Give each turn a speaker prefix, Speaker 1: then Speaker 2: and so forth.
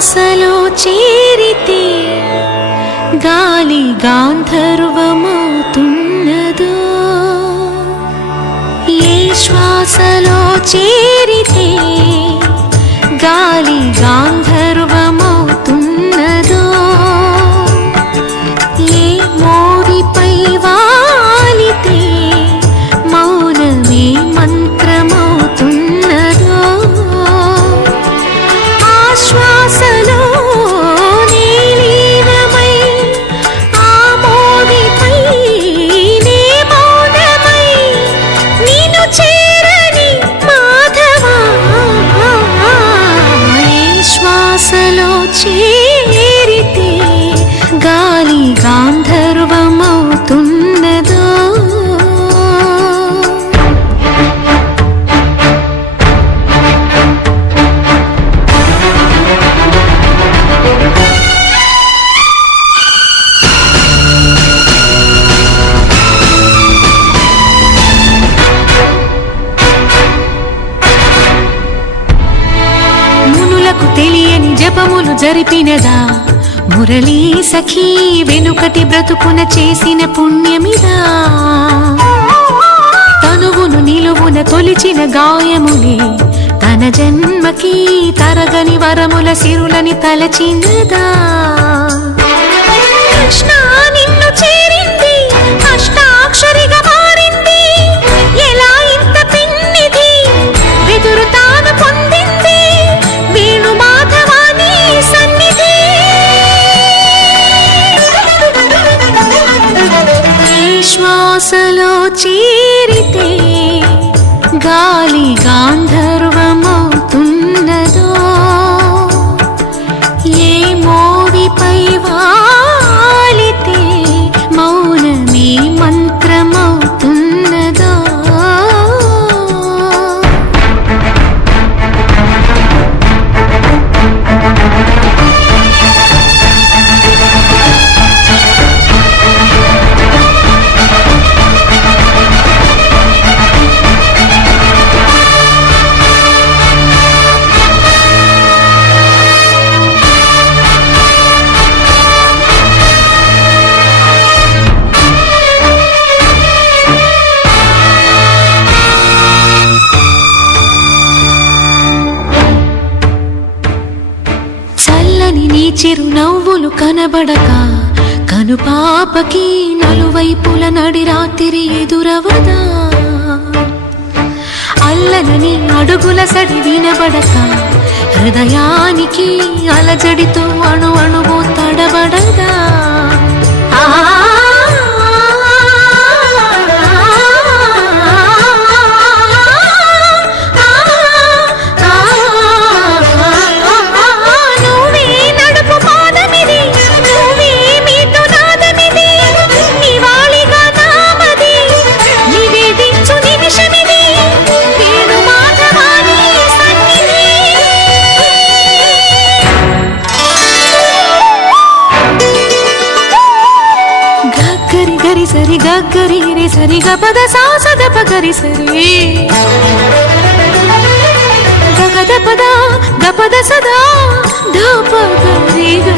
Speaker 1: శ్వాసలో చేరితే గాలి గాంధర్వమవుతున్నదో. ఏ శ్వాసలో చేరితే గాలి శ్వాసలో చేరితే గాలి గాంధర్వమవుతున్నదో. మునులకు జపములు జరిపినదా? మురళీ సఖీ వెనుకటి బ్రతుకున చేసిన పుణ్యమిదా? తనువును నిలువున తొలిచిన గాయములే తన జన్మకి తరగని వరముల సిరులని తలచినదా చేరితే గాలి గాంధరు చిరునవ్వులు నీ చిరు నవ్వులు కనబడక కనుపాపకి నలువైపుల నడి రాత్రి ఎదురవదా అల్లనని అడుగుల సడి వినబడక హృదయానికి అలజడితో అణు సరిగ పద సాసద పగరి సరి గగద పద గపద సదా ధూప గరిగా